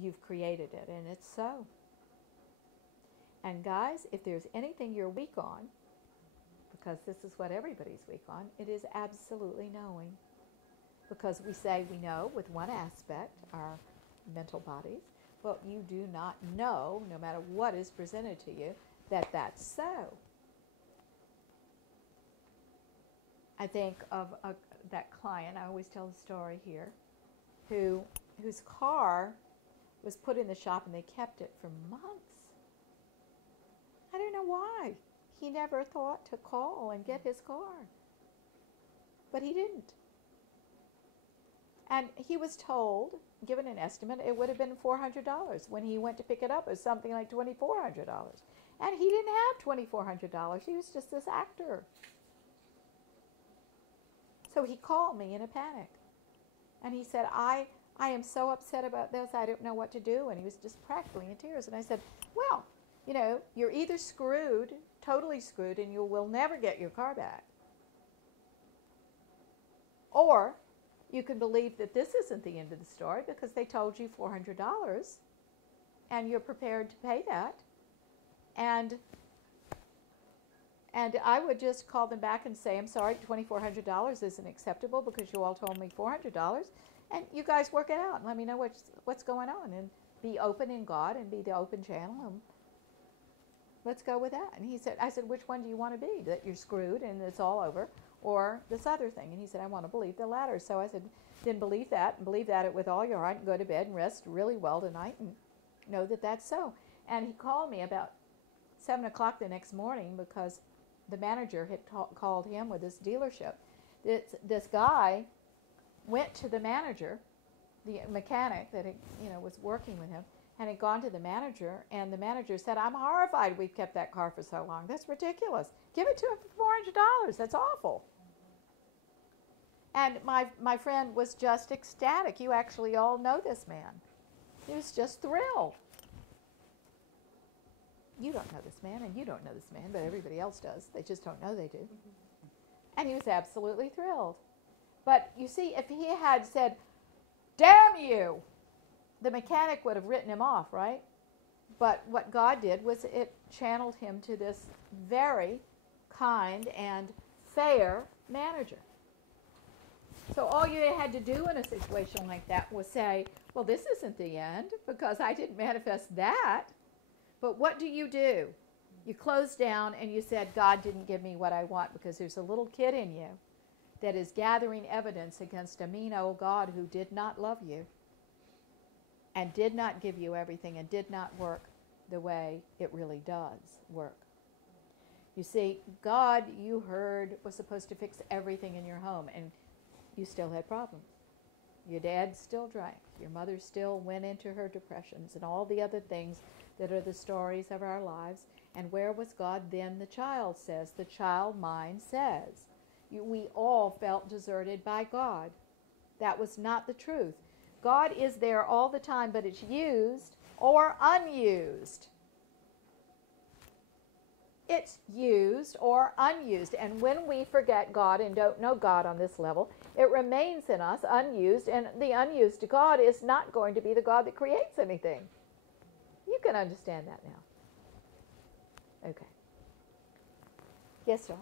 you've created it, and it's so. And guys, if there's anything you're weak on, because this is what everybody's weak on, it is absolutely knowing. Because we say we know with one aspect, our mental bodies, but you do not know, no matter what is presented to you, that that's so. I think of that client, I always tell the story here, whose car was put in the shop and they kept it for months. I don't know why. He never thought to call and get his car. But he didn't. And he was told, given an estimate, it would have been $400. When he went to pick it up, it was something like $2,400. And he didn't have $2,400. He was just this actor. So he called me in a panic. And he said, I am so upset about this, I don't know what to do. And he was just practically in tears. And I said, well, you know, you're either screwed, totally screwed, and you will never get your car back. Or you can believe that this isn't the end of the story because they told you $400 and you're prepared to pay that. And I would just call them back and say, I'm sorry, $2,400 isn't acceptable because you all told me $400. And you guys work it out and let me know what's going on. And be open in God and be the open channel. And let's go with that. And he said, I said, which one do you want to be? That you're screwed and it's all over? Or this other thing? And he said, I want to believe the latter. So I said, then believe that and believe that with all your heart and go to bed and rest really well tonight and know that that's so. And he called me about 7 o'clock the next morning because the manager had called him with this dealership. This guy went to the manager, the mechanic that was working with him, and had gone to the manager, and the manager said, I'm horrified we've kept that car for so long. That's ridiculous. Give it to him for $400. That's awful. And my friend was just ecstatic. You actually all know this man. He was just thrilled. You don't know this man, and you don't know this man, but everybody else does. They just don't know they do. And he was absolutely thrilled. But you see, if he had said, damn you, the mechanic would have written him off, right? But what God did was it channeled him to this very kind and fair manager. So all you had to do in a situation like that was say, well, this isn't the end because I didn't manifest that. But what do? You closed down and you said, God didn't give me what I want because there's a little kid in you that is gathering evidence against a mean old God who did not love you and did not give you everything and did not work the way it really does work. You see, God, you heard, was supposed to fix everything in your home, and you still had problems. Your dad still drank. Your mother still went into her depressions and all the other things that are the stories of our lives. And where was God then? The child says. The child mind says. We all felt deserted by God. That was not the truth. God is there all the time, but it's used or unused. It's used or unused. And when we forget God and don't know God on this level, it remains in us unused, and the unused God is not going to be the God that creates anything. You can understand that now. Okay. Yes, John.